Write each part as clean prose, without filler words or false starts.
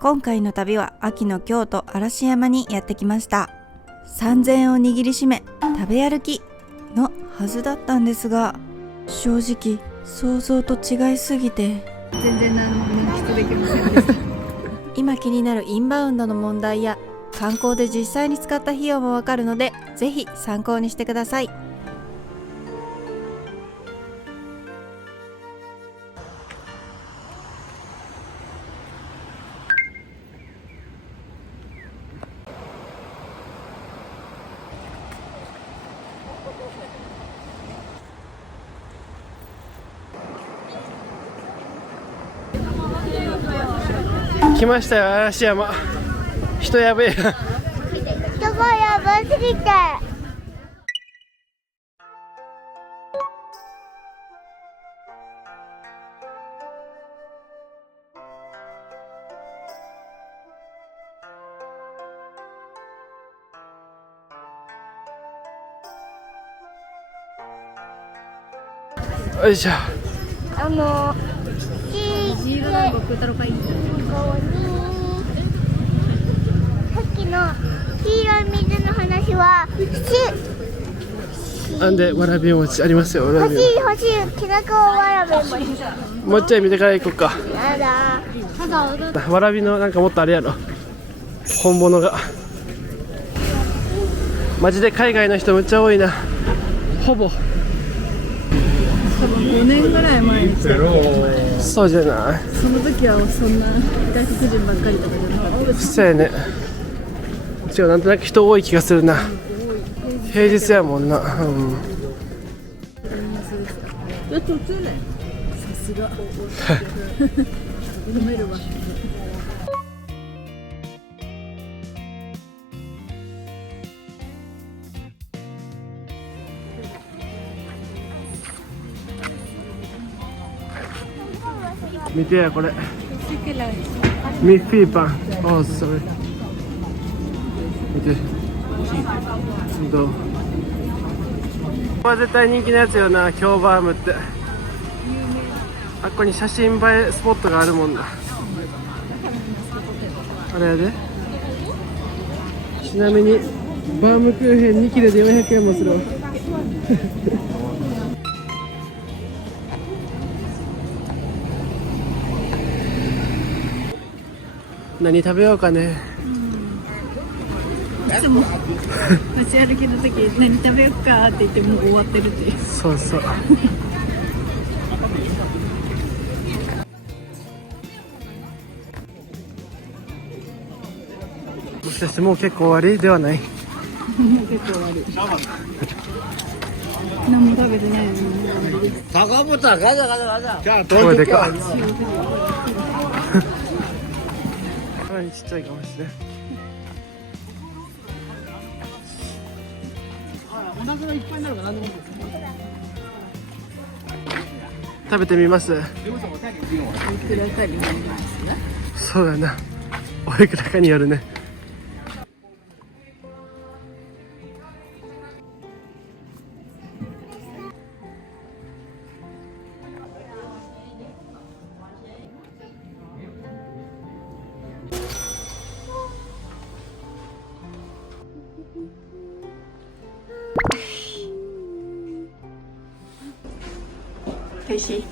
今回の旅は秋の京都嵐山にやってきました。3000円を握りしめ食べ歩きのはずだったんですが、正直想像と違いすぎて全然何も捻出できませんでした。今気になるインバウンドの問題や観光で実際に使った費用もわかるので、ぜひ参考にしてください。来ましたよ、嵐山。人やべえ。人がやばすぎて。よいしょ。虹色なんか食うたろかいいんだ。さっきの黄色い水の話はなんでわらび餅ありますよ。わら欲びしい欲しい、きなこわらび餅。もうちょい見てから行こうか。やだ。わらびのなんかもっとあれやろ、本物が。マジで海外の人めっちゃ多いな。ほぼ多分5年ぐらい前に来た。そうじゃない。その時はそんな外国人ばっかりとかじゃなかった。そうやね。違う、なんとなく人多い気がするな。平日やもんな。うん。途中ね。さすが。読めるわ。見てやこれ。ミッフィーパン。ああ、それ。見て。どう。ここは絶対人気のやつよな、京バームって。あっこに写真映えスポットがあるもんな。あれやで。ちなみにバームクーヘン2切れで400円もするわ。何食べようかね。いつも街歩きの時何食べようかって言ってもう終わってるっていう。そうそう。もしかしてもう結構終わりではない。結構終わり。何も食べてないのにもう終わりです。高豚ガチャガチャガチャ。声でか。かなりちっちゃいかもしれない。お腹がいっぱいになるから何でもいいです。食べてみます。いくらかになりますそうだな。おいくらかによるね。美味しい。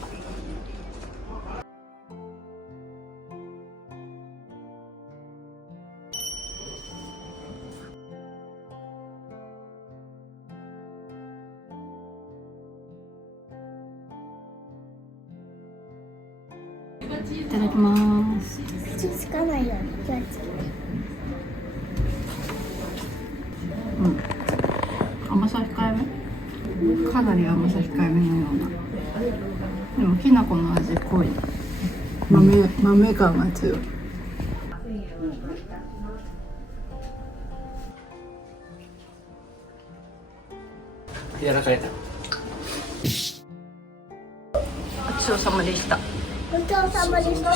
いただきます。口つかないように気をつけて。甘さ控えめ。かなり甘さ控えめのような。でもきな粉の味濃い。豆感が強い。柔らかいた。ごちそうさまでした。ごちそうさまでした。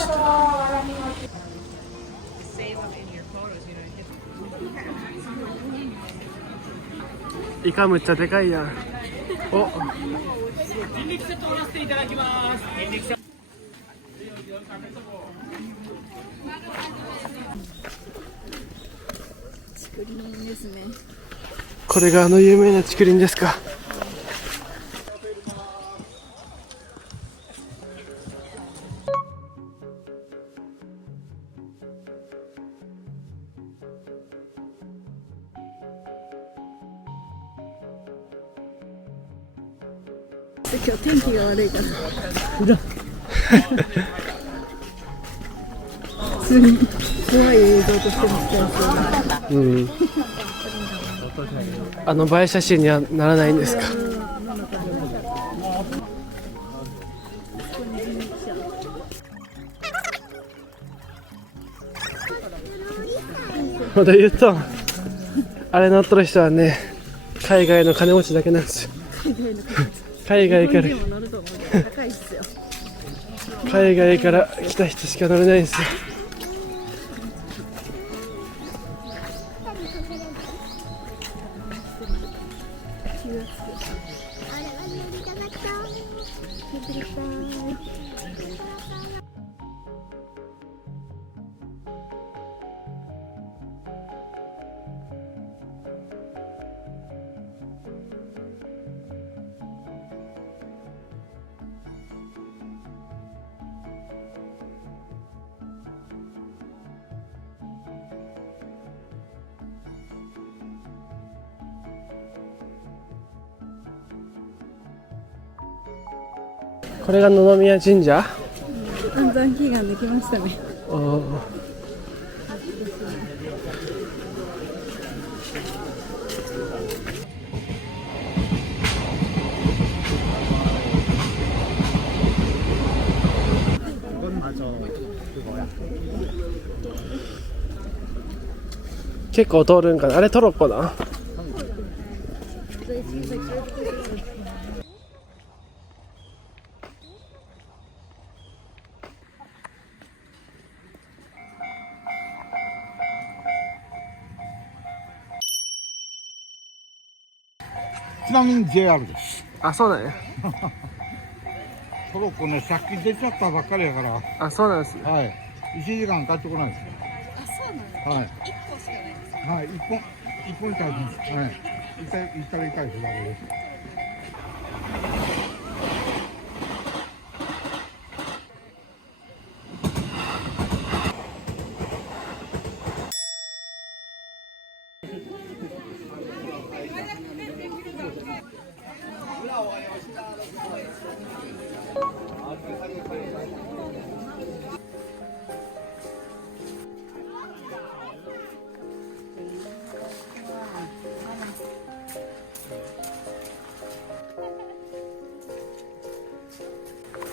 イカむっちゃでかいやん。お。人力車通らせていただきます。人力車。竹林ですね。これがあの有名な竹林ですか。今日天気が悪いから普通に怖い映像としても使えそう。うん。あの映え写真にはならないんですか。まだ言うとあれ乗っとる人はね、海外の金持ちだけなんですよ。海外から海外から来た人しか乗れないんですよ。これが野々宮神社。安産祈願できましたね。おー。結構通るんかな。あれトロッコだ。ちなみに JR です。あ、そうなんや。トロッコね、さっき出ちゃったばっかりやから、はあ、そうなんですね。い。1時間帰ってこないですよ。あ、そうなんです。はい。 1個しかないです。はい、一本行ったらいいです。はい。行ったら行ったりするだけです。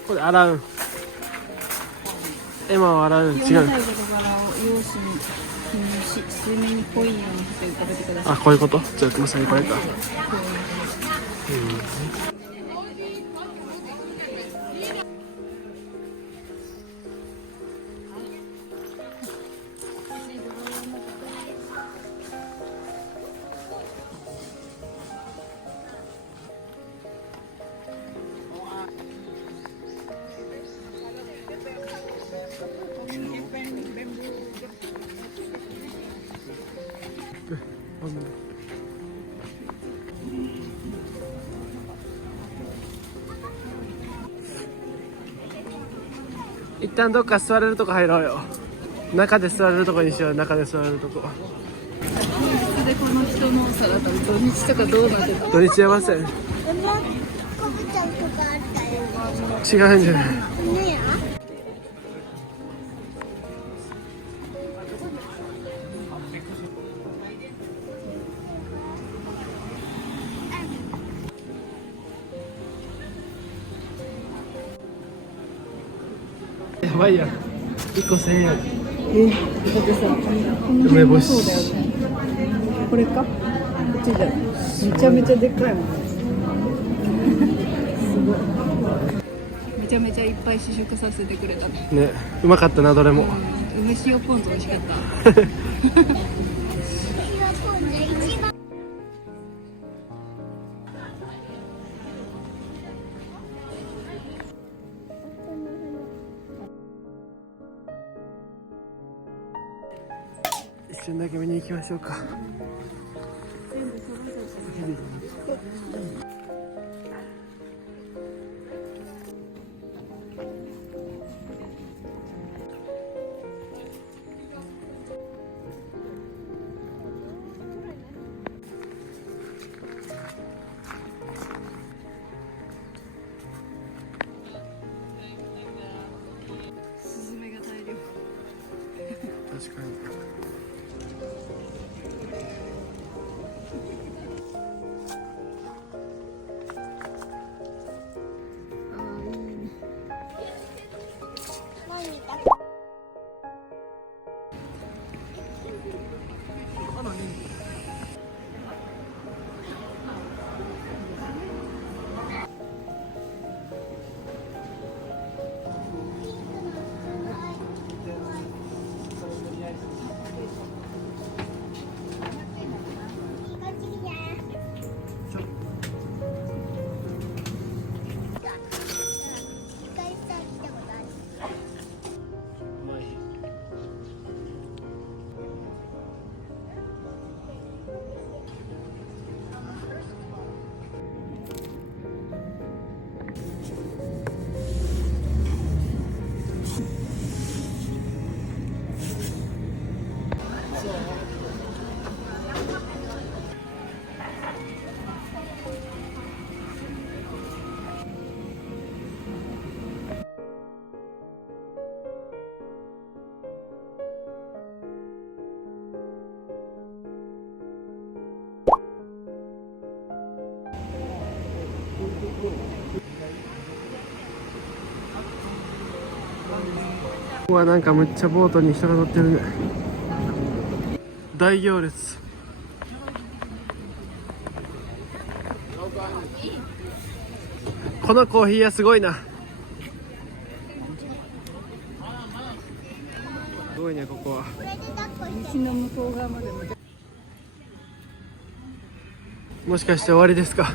これ洗う。エマを洗う。違う。太いことから用紙に水面にコインを乗せて浮かべてください。あ、こういうこと。じゃあまさにこれか。一旦どっか座れるとこ入ろうよ。中で座れるとこにしよう。中で座れるとこ。でこの人のさ、土日とかどうなってた？土日やばせん。違うんじゃない。やばいやん。1個1000円。だってさ、この梅辺も干そうだよし。ね。これか？こっちだよ。めちゃめちゃでっかいもん。すごい。めちゃめちゃいっぱい試食させてくれたね。ね、うまかったな、どれも。梅塩ポン酢美味しかった。一瞬だけ見に行きましょうか。スズメが大量。確かに。何見た？ここはなんかむっちゃボートに人が乗ってるね。大行列。このコーヒー屋すごいな。すごいね、ここは。道の向こう側までも。もしかして終わりですか？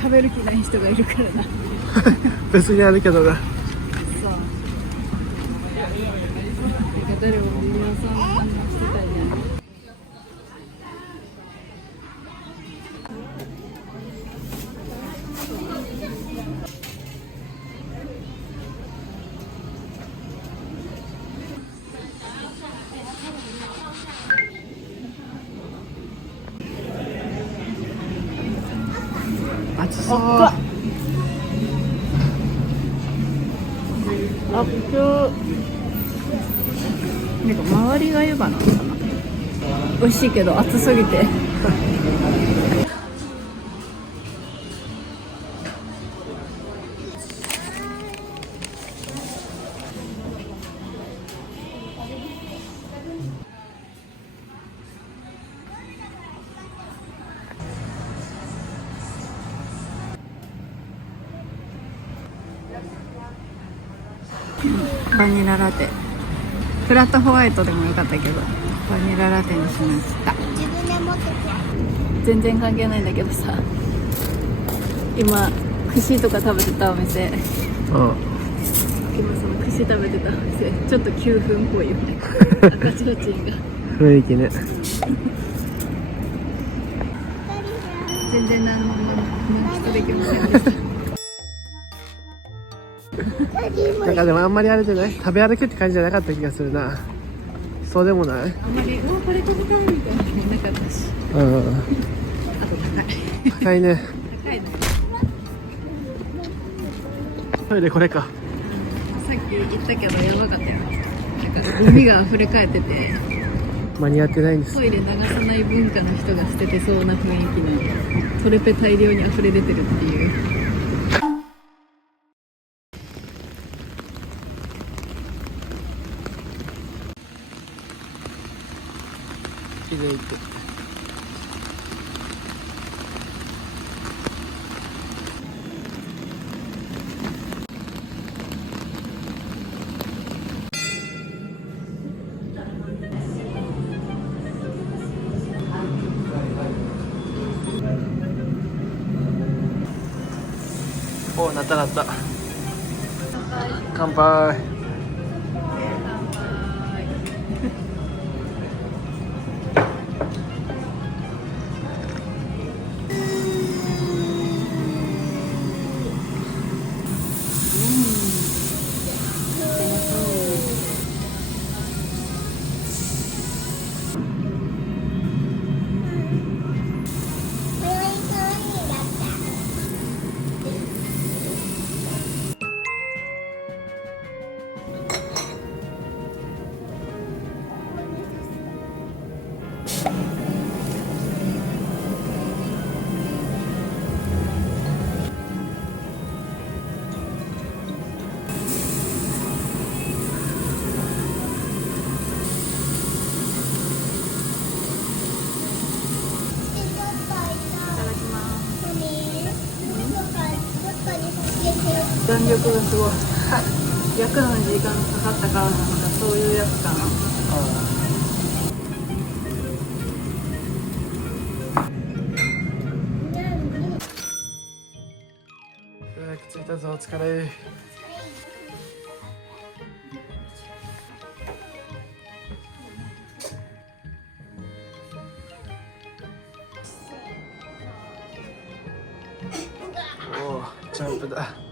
食べる気ない人がいるからな。別にあるけどな。誰も皆さん反応してたじゃん。暑そう。なんか周りが湯葉なのかな。美味しいけど暑すぎて。バニララテ。フラットホワイトでもよかったけどバニララテにしました。自分で持ってきて。全然関係ないんだけどさ、今串とか食べてたお店、今その串食べてたお店ちょっと9分っぽいよね。赤ちょうちんが雰囲気ね。全然何も満喫できませんでした。なんかでもあんまりあれじゃない？食べ歩きって感じじゃなかった気がするな。そうでもない？あんまりこれ食べたいみたいなのなかったし、うん。あと高い。高いね。高いね。トイレこれか。さっき言ったけどやばかったよ。なんかゴミが溢れ返ってて、間に合ってないんです。トイレ流さない文化の人が捨ててそうな雰囲気のトレペ大量に溢れ出てるっていう。気づいて。お、なったなった。乾杯。力がすごい焼くのに時間かかったからなのか、そういうやつかな。着いたぞ、お疲れ。おお、ジャンプだ。